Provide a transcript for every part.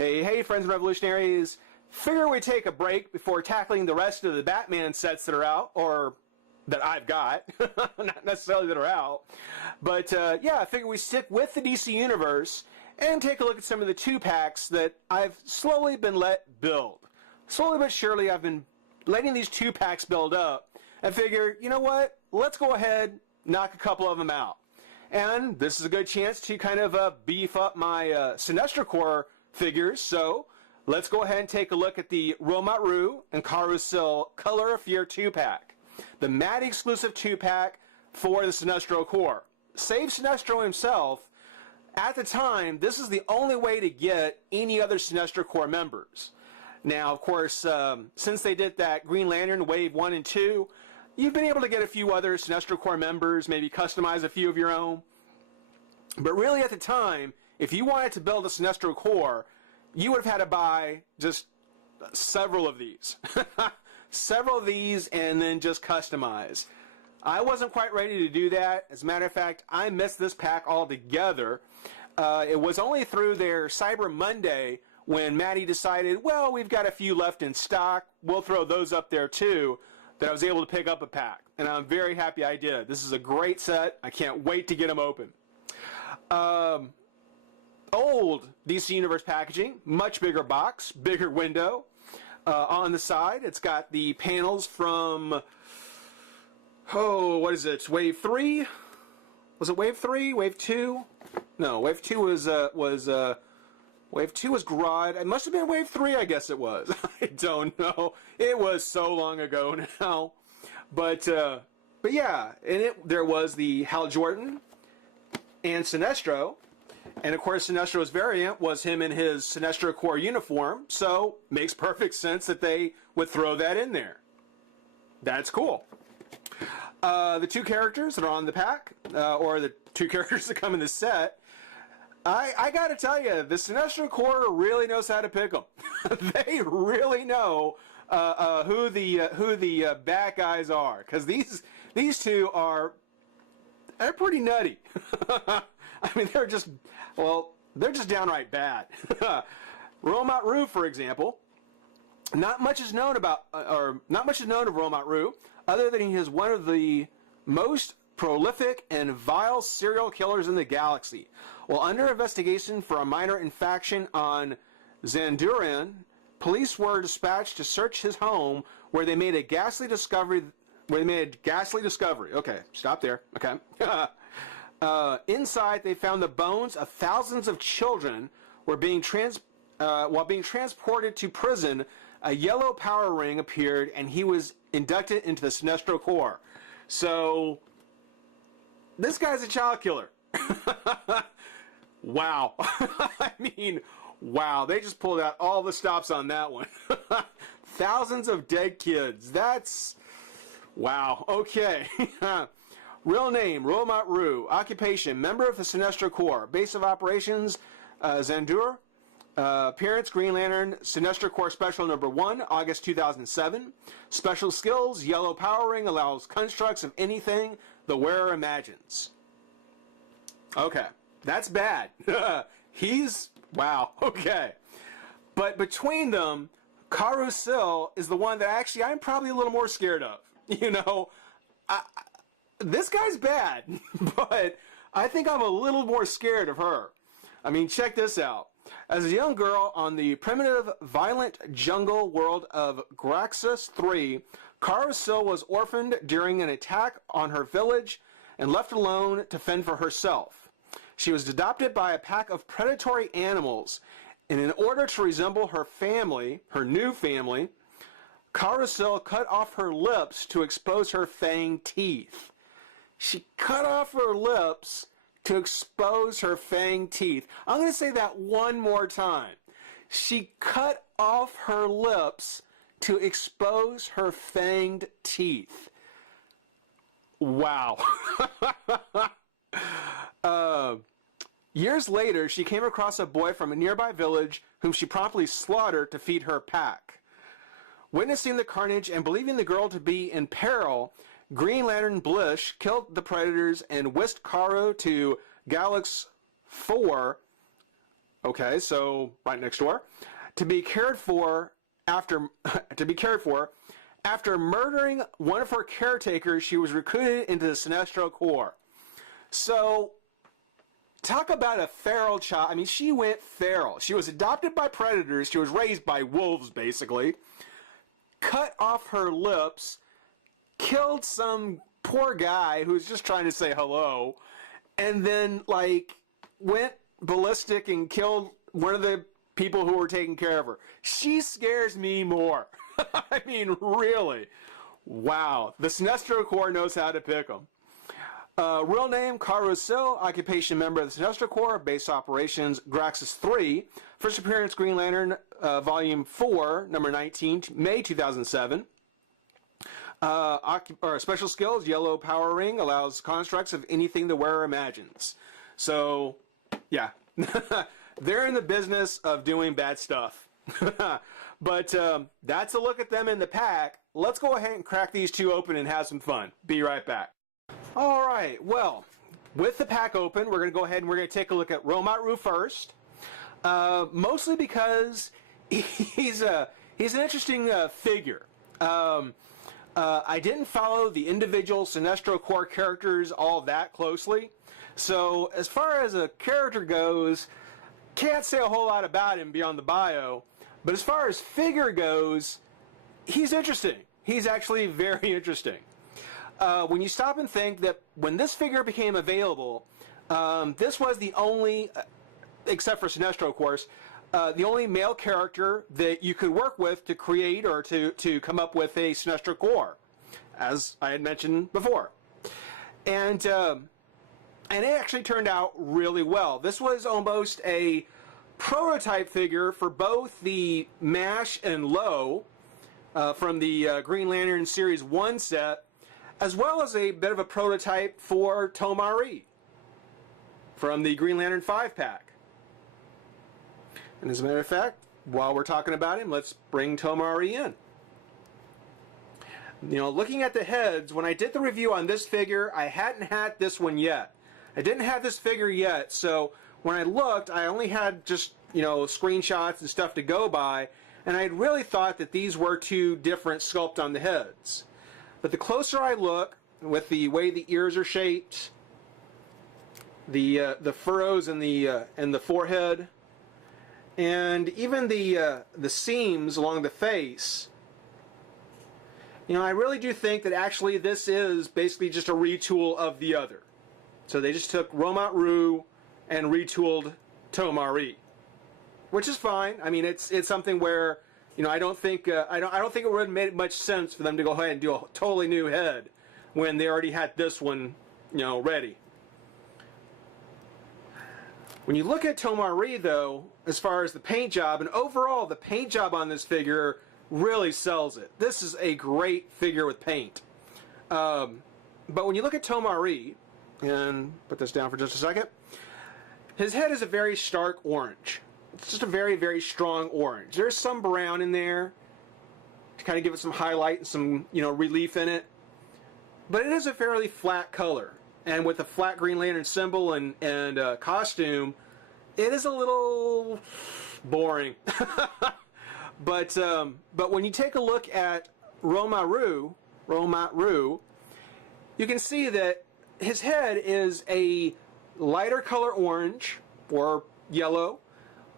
Hey, friends and revolutionaries. Figure we take a break before tackling the rest of the Batman sets that are out, or that I've got, not necessarily that are out. But yeah, I figure we stick with the DC Universe and take a look at some of the 2-packs that I've slowly been let build. Slowly but surely, I've been letting these 2-packs build up and figure, you know what, let's go ahead, knock a couple of them out. And this is a good chance to kind of beef up my Sinestro Corps figures, so let's go ahead and take a look at the roux and carousel Color of Fear 2-pack. The Maddie exclusive 2-pack for the Sinestro Corps. Save Sinestro himself. At the time, this is the only way to get any other Sinestro Corps members. Now, of course, since they did that Green Lantern Wave 1 and 2, you've been able to get a few other Sinestro Corps members, maybe customize a few of your own. But really at the time, if you wanted to build a Sinestro Corps, you would have had to buy just several of these. Several of these and then just customize. I wasn't quite ready to do that. As a matter of fact, I missed this pack altogether. It was only through their Cyber Monday when Maddie decided, well, we've got a few left in stock, we'll throw those up there too, that I was able to pick up a pack. And I'm very happy I did. This is a great set. I can't wait to get them open. Old DC Universe packaging, much bigger box, bigger window. On the side, it's got the panels from, what is it, Wave 3? Was it Wave 3? Wave 2? No, Wave 2 was Wave 2 was Grodd. It must have been Wave 3, I guess it was. I don't know. It was so long ago now. But yeah, in it there was the Hal Jordan and Sinestro. And of course, Sinestro's variant was him in his Sinestro Corps uniform, so makes perfect sense that they would throw that in there. That's cool. The 2 characters that are on the pack, or the 2 characters that come in the set, I gotta tell you, the Sinestro Corps really knows how to pick them. They really know who the bad guys are, because these 2 are pretty nutty. I mean, they're just downright bad. Roux, for example, not much is known of Roux, other than he is one of the most prolific and vile serial killers in the galaxy. While under investigation for a minor infraction on Xanduran, police were dispatched to search his home, where they made a ghastly discovery. Okay, stop there. Okay. Inside, they found the bones of thousands of children while being transported to prison. A yellow power ring appeared, and he was inducted into the Sinestro Corps. So, this guy's a child killer. Wow. I mean, wow. They just pulled out all the stops on that one. Thousands of dead kids. That's... wow. Okay. Real name, roux. Occupation, member of the Sinestro Corps. Base of operations, Xandur. Appearance, Green Lantern, Sinestro Corps Special number 1, August 2007. Special skills, yellow power ring allows constructs of anything the wearer imagines. Okay, that's bad. Wow, okay. But between them, Carousel is the one that actually I'm probably a little more scared of. You know, this guy's bad, but I think I'm a little more scared of her. I mean, check this out. As a young girl on the primitive, violent jungle world of Graxus 3, Carousel was orphaned during an attack on her village and left alone to fend for herself. She was adopted by a pack of predatory animals, and in order to resemble her family, her new family, Carousel cut off her lips to expose her fanged teeth. She cut off her lips to expose her fanged teeth. I'm going to say that one more time. She cut off her lips to expose her fanged teeth. Wow. Years later, she came across a boy from a nearby village whom she promptly slaughtered to feed her pack. Witnessing the carnage and believing the girl to be in peril, Green Lantern Blish killed the predators and whisked Caro to Galax 4 Okay, so right next door. To be cared for after after murdering one of her caretakers, she was recruited into the Sinestro Corps. So talk about a feral child. I mean, she went feral. She was adopted by predators. She was raised by wolves, basically. Cut off her lips, killed some poor guy who was just trying to say hello, and then, like, went ballistic and killed one of the people who were taking care of her. She scares me more. I mean, really. Wow. The Sinestro Corps knows how to pick them. Real name, Carousel. Occupation, member of the Sinestro Corps. Base operations, Graxis 3. First appearance, Green Lantern, Volume 4, number 19, May 2007. Special skills, yellow power ring, allows constructs of anything the wearer imagines. So, yeah. They're in the business of doing bad stuff. But that's a look at them in the pack. Let's go ahead and crack these two open and have some fun. Be right back. All right, well, with the pack open, we're going to go ahead and we're going to take a look at roux first. Mostly because he's an interesting figure. I didn't follow the individual Sinestro Corps characters all that closely. So as far as a character goes, can't say a whole lot about him beyond the bio. But as far as figure goes, he's interesting. He's actually very interesting. When you stop and think that when this figure became available, this was the only, except for Sinestro, of course, the only male character that you could work with to create or to come up with a Sinestro Corps, as I had mentioned before. And it actually turned out really well. This was almost a prototype figure for both the MASH and Low from the Green Lantern Series 1 set, as well as a bit of a prototype for Tomari from the Green Lantern 5 pack. And as a matter of fact, while we're talking about him, let's bring Tomari in. You know, looking at the heads, when I did the review on this figure, I hadn't had this one yet. I didn't have this figure yet, so when I looked, I only had just, you know, screenshots and stuff to go by, and I really thought that these were two different sculpt on the heads. But the closer I look, with the way the ears are shaped, the furrows in the forehead, and even the seams along the face, you know, I really do think that actually this is basically just a retool of the other. So they just took roux and retooled Tomari, which is fine. I mean, it's something where, you know, I don't think it would have made much sense for them to go ahead and do a totally new head when they already had this one, you know, ready. When you look at Tomari, though, as far as the paint job, and overall the paint job on this figure really sells it. This is a great figure with paint. But when you look at Tomari, and put this down for just a second, his head is a very stark orange. It's just a very, very strong orange. There's some brown in there to kind of give it some highlight and some, you know, relief in it. But it is a fairly flat color. And with the flat Green Lantern symbol and costume, it is a little boring. But when you take a look at roux, you can see that his head is a lighter color orange or yellow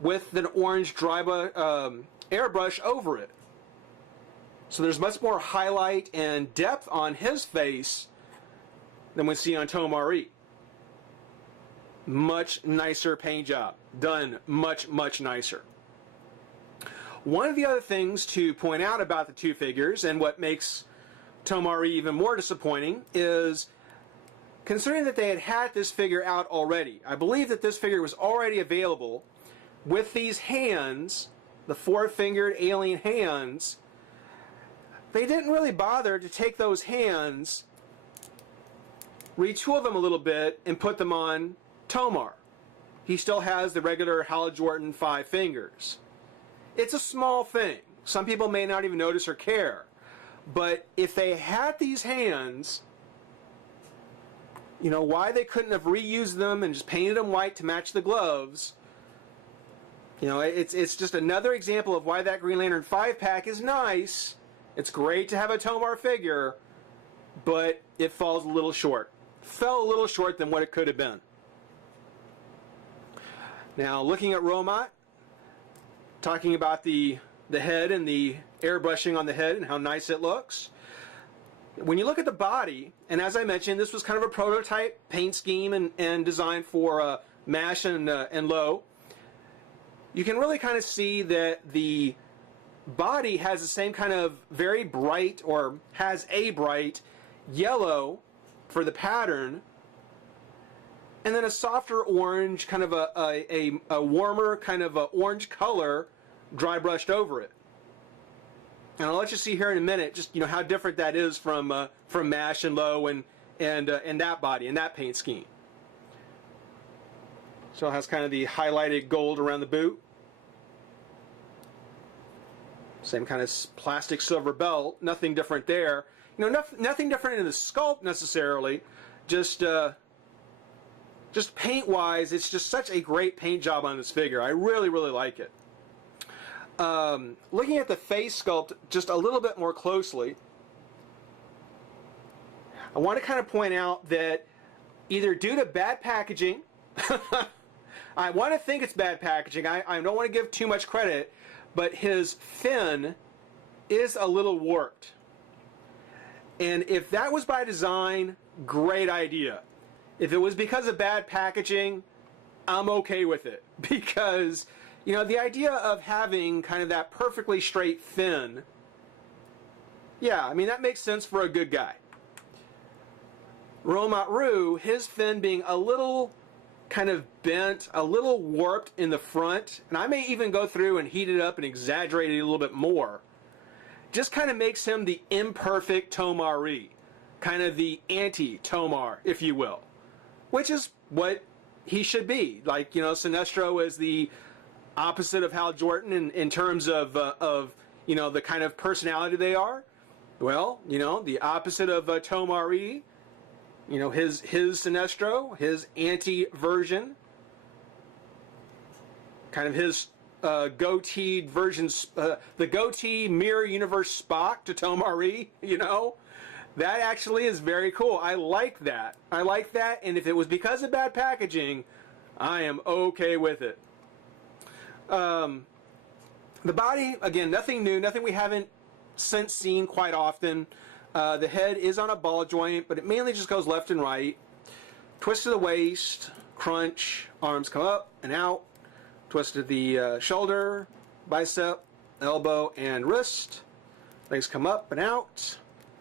with an orange airbrush over it. So there's much more highlight and depth on his face than we see on Tomari. Much nicer paint job. Done much, much nicer. One of the other things to point out about the two figures, and what makes Tomari even more disappointing, is considering that they had had this figure out already. I believe that this figure was already available with these hands, the four-fingered alien hands. They didn't really bother to take those hands, retool them a little bit, and put them on Tomar. He still has the regular Hal Jordan 5 fingers. It's a small thing. Some people may not even notice or care. But if they had these hands, you know, why they couldn't have reused them and just painted them white to match the gloves You know, it's just another example of why that Green Lantern 5-pack is nice. It's great to have a Tomar figure, but it falls a little short. Fell a little short than what it could have been. Now, looking at Romot, talking about the head and the airbrushing on the head and how nice it looks. When you look at the body, and as I mentioned, this was kind of a prototype paint scheme and design for MASH and Low. You can really kind of see that the body has the same kind of very bright, or has a bright yellow for the pattern, and then a softer orange, kind of a warmer kind of a orange color dry brushed over it. And I'll let you see here in a minute just, you know, how different that is from MASH and Low and that body and that paint scheme. So it has kind of the highlighted gold around the boot. Same kind of plastic silver belt. Nothing different there. You know, nothing different in the sculpt necessarily. Just paint-wise, it's just such a great paint job on this figure. I really, really like it. Looking at the face sculpt just a little bit more closely, I want to kind of point out that either due to bad packaging, I want to think it's bad packaging, I don't want to give too much credit, but his fin is a little warped. And if that was by design, great idea. If it was because of bad packaging, I'm okay with it. Because, you know, the idea of having kind of that perfectly straight fin, yeah, I mean, that makes sense for a good guy. Romot Roux, his fin being a little kind of bent, a little warped in the front, and I may even go through and heat it up and exaggerate it a little bit more, just kind of makes him the imperfect Tomari, kind of the anti-Tomar, if you will, which is what he should be. Like, you know, Sinestro is the opposite of Hal Jordan in terms of you know, the kind of personality they are. Well, you know, the opposite of Tomari, you know, his Sinestro, his anti-version, kind of his goateed version, the goatee mirror universe Spock to Tomari, you know, that actually is very cool. I like that. I like that, and if it was because of bad packaging, I am okay with it. The body, again, nothing new, nothing we haven't since seen quite often. The head is on a ball joint, but it mainly just goes left and right. Twist to the waist, crunch, arms come up and out. Twist to the shoulder, bicep, elbow, and wrist. Legs come up and out.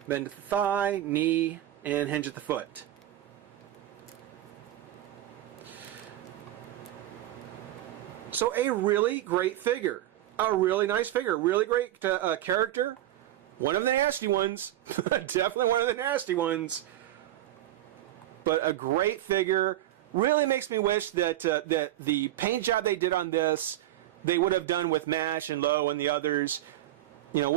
Bend at the thigh, knee, and hinge at the foot. So a really great figure. A really nice figure. Really great character. One of the nasty ones. Definitely one of the nasty ones. But a great figure. Really makes me wish that that the paint job they did on this, they would have done with MASH and Low and the others. You know,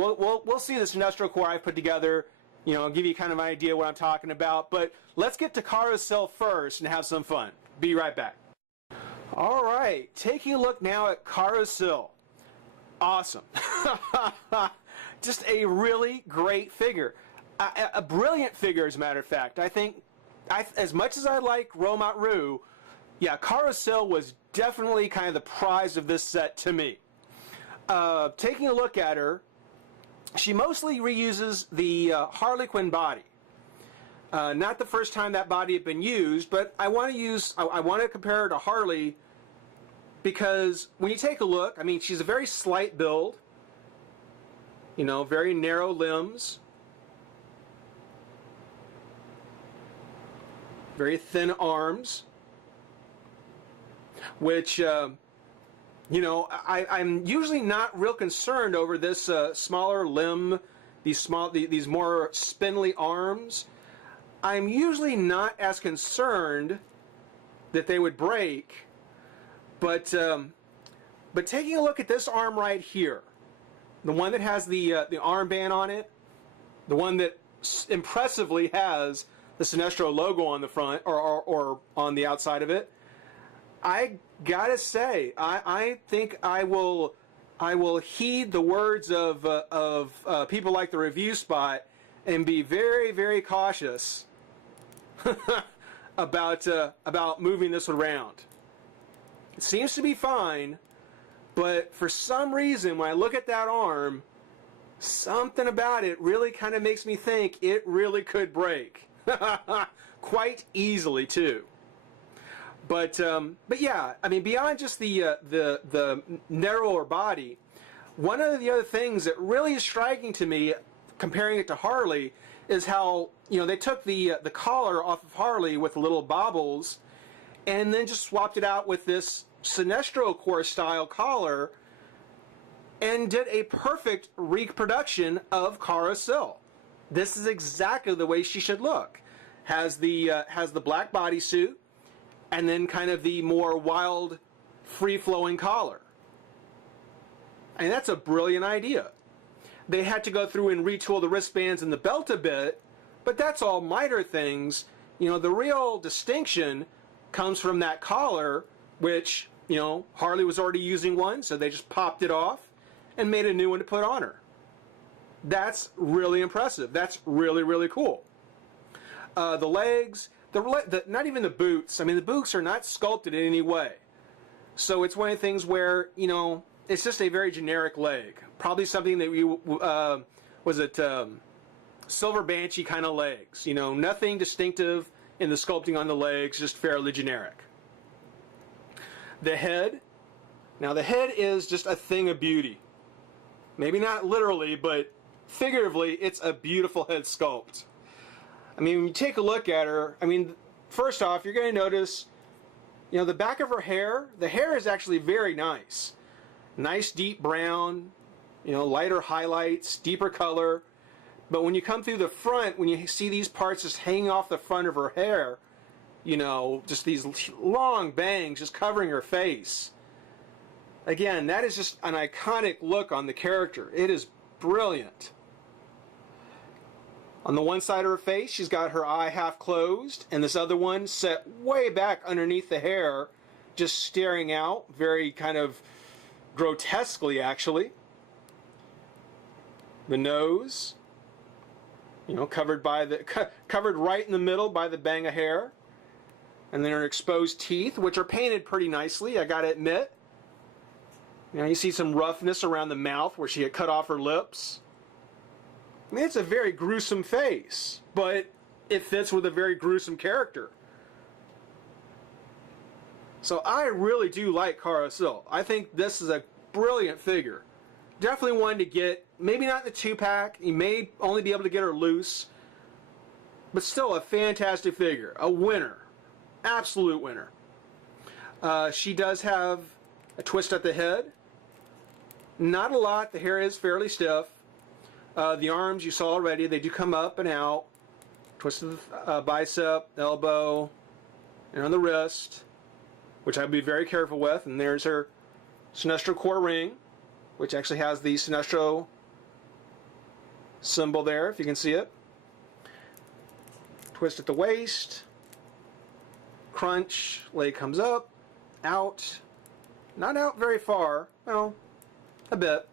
we'll see the Sinestro core I've put together. You know, I'll give you kind of an idea what I'm talking about. But let's get to Carousel first and have some fun. Be right back. All right, taking a look now at Carousel. Awesome. Just a really great figure. A brilliant figure, as a matter of fact. I think, as much as I like Romot Roux, yeah, Carousel was definitely kind of the prize of this set to me. Taking a look at her, she mostly reuses the Harley Quinn body. Not the first time that body had been used, but I want to compare her to Harley because when you take a look, I mean, she's a very slight build, you know, very narrow limbs, very thin arms, which, you know, I'm usually not real concerned over this smaller limb, these more spindly arms. I'm usually not as concerned that they would break, but taking a look at this arm right here, the one that has the armband on it, the one that impressively has the Sinestro logo on the front or on the outside of it, I gotta say, I think I will heed the words of people like the review spot and be very, very cautious about moving this around. It seems to be fine, but for some reason, when I look at that arm, something about it really kind of makes me think it really could break. Quite easily, too. But yeah, I mean, beyond just the narrower body, one of the other things that really is striking to me, comparing it to Harley, is how, you know, they took the collar off of Harley with the little bobbles, and then just swapped it out with this Sinestro core style collar, and did a perfect reproduction of Carousel. This is exactly the way she should look. Has the black bodysuit, and then kind of the more wild, free-flowing collar. And that's a brilliant idea. They had to go through and retool the wristbands and the belt a bit, but that's all minor things. You know, the real distinction comes from that collar, which, you know, Harley was already using one, so they just popped it off and made a new one to put on her. That's really impressive. That's really, really cool. The legs, not even the boots. I mean, the boots are not sculpted in any way. So it's one of the things where, you know, it's just a very generic leg. Probably something that we, Silver Banshee kind of legs. You know, nothing distinctive in the sculpting on the legs, just fairly generic. The head. Now the head is just a thing of beauty. Maybe not literally, but figuratively, it's a beautiful head sculpt. I mean, when you take a look at her, I mean, first off, you're going to notice, you know, the back of her hair, the hair is actually very nice. Nice deep brown, you know, lighter highlights, deeper color. But when you come through the front, when you see these parts just hanging off the front of her hair, you know, just these long bangs just covering her face. Again, that is just an iconic look on the character. It is brilliant. On the one side of her face, she's got her eye half closed, and this other one set way back underneath the hair, just staring out, very kind of grotesquely, actually. The nose, you know, covered right in the middle by the bang of hair, and then her exposed teeth, which are painted pretty nicely, I gotta admit. You know, you see some roughness around the mouth where she had cut off her lips. I mean, it's a very gruesome face, but it fits with a very gruesome character. So I really do like Carousel. I think this is a brilliant figure. Definitely one to get, maybe not the 2-pack, you may only be able to get her loose, but still a fantastic figure. A winner. Absolute winner. She does have a twist at the head. Not a lot, the hair is fairly stiff. The arms you saw already, they do come up and out. Twist of the bicep, elbow, and on the wrist, which I'd be very careful with. And there's her Sinestro core ring, which actually has the Sinestro symbol there, if you can see it. Twist at the waist, crunch, leg comes up, out, not out very far, well, a bit.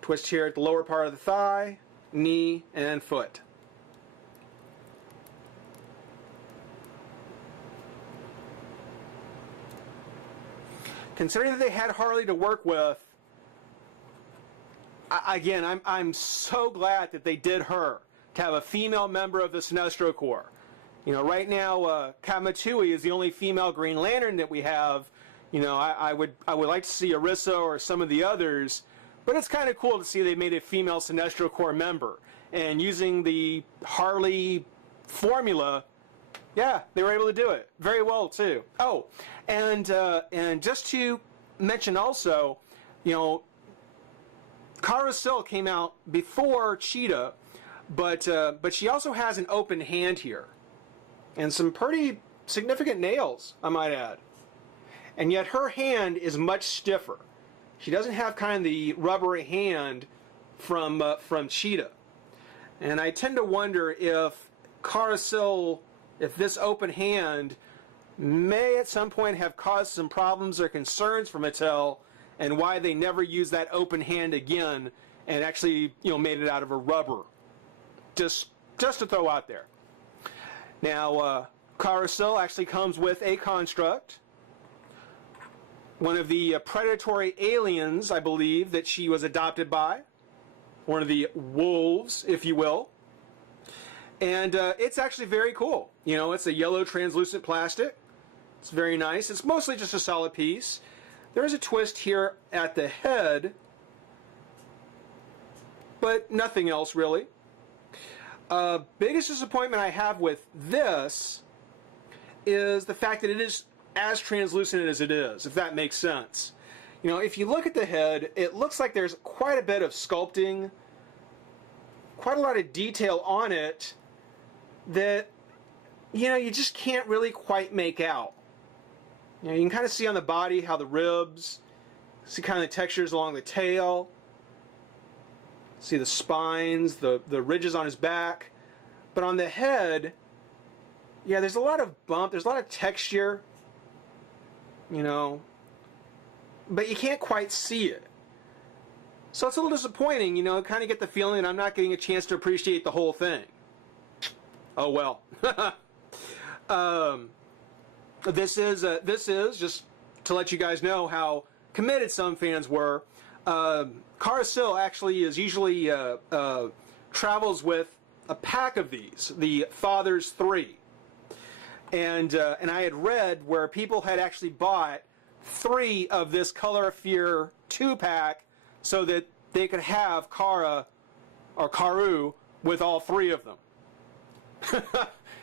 Twist here at the lower part of the thigh, knee, and foot. Considering that they had Harley to work with, again, I'm so glad that they did her, to have a female member of the Sinestro Corps. You know, right now, Kamatui is the only female Green Lantern that we have. You know, I would like to see Arissa or some of the others, but it's kind of cool to see they made a female Sinestro Corps member. And using the Harley formula, yeah, they were able to do it very well too. Oh, and just to mention also, you know, Carousel came out before Cheetah, but she also has an open hand here, and some pretty significant nails, I might add. And yet her hand is much stiffer. She doesn't have kind of the rubbery hand from Cheetah. And I tend to wonder if Carousel, if this open hand may at some point have caused some problems or concerns for Mattel, and why they never used that open hand again and actually, made it out of a rubber. Just to throw out there. Now, Carousel actually comes with a construct. One of the predatory aliens, I believe, that she was adopted by. One of the wolves, if you will. And it's actually very cool. It's a yellow translucent plastic. It's very nice. It's mostly just a solid piece. There is a twist here at the head, but nothing else really. Biggest disappointment I have with this is the fact that it is as translucent as it is, if that makes sense. If you look at the head, it looks like there's quite a bit of sculpting, quite a lot of detail on it that, you just can't really quite make out. You can kind of see on the body how the ribs, see kind of the textures along the tail, see the spines, the ridges on his back. But on the head, yeah, there's a lot of bump, there's a lot of texture, but you can't quite see it. So it's a little disappointing, kind of get the feeling that I'm not getting a chance to appreciate the whole thing. Oh well. This is just to let you guys know how committed some fans were. Carousel actually is usually travels with a pack of these, the Father's 3, and I had read where people had actually bought 3 of this Color of Fear 2-pack so that they could have Kara or Karu with all 3 of them.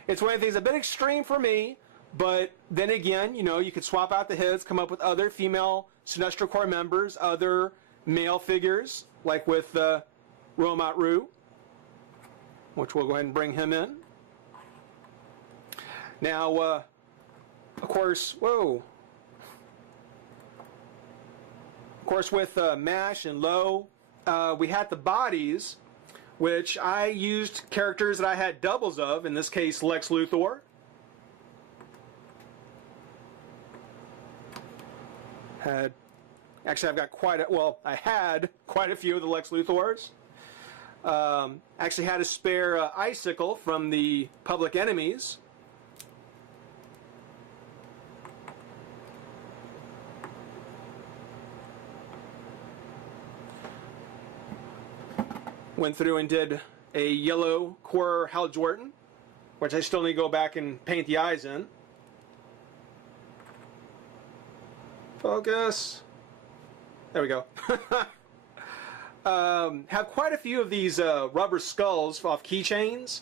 It's one of the things a bit extreme for me, but then again, you could swap out the heads, come up with other female Sinestro Corps members, other male figures, like with Roma roux, which we'll go ahead and bring him in. Now, of course, whoa. Of course, with MASH and Low, we had the bodies, which I used characters that I had doubles of, in this case Lex Luthor. Actually, I've got I had quite a few of the Lex Luthors. Actually had a spare icicle from the Public Enemies. Went through and did a yellow Core Hal Jordan, which I still need to go back and paint the eyes in. Focus. There we go. Have quite a few of these rubber skulls off keychains,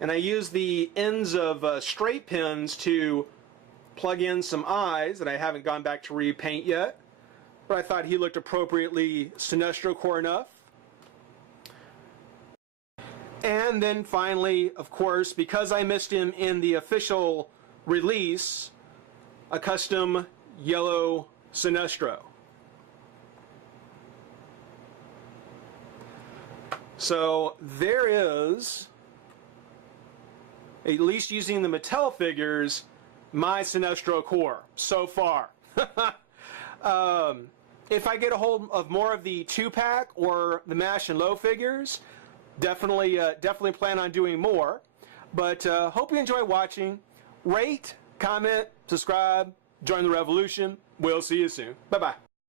and I use the ends of straight pins to plug in some eyes that I haven't gone back to repaint yet, but I thought he looked appropriately Sinestro Corps enough. And then finally, of course, because I missed him in the official release, a custom yellow Sinestro. So there is, at least using the Mattel figures, my Sinestro Corps so far. If I get a hold of more of the 2-pack or the MASH and Low figures, definitely plan on doing more. But hope you enjoy watching. Rate, comment, subscribe, join the revolution. We'll see you soon. Bye-bye.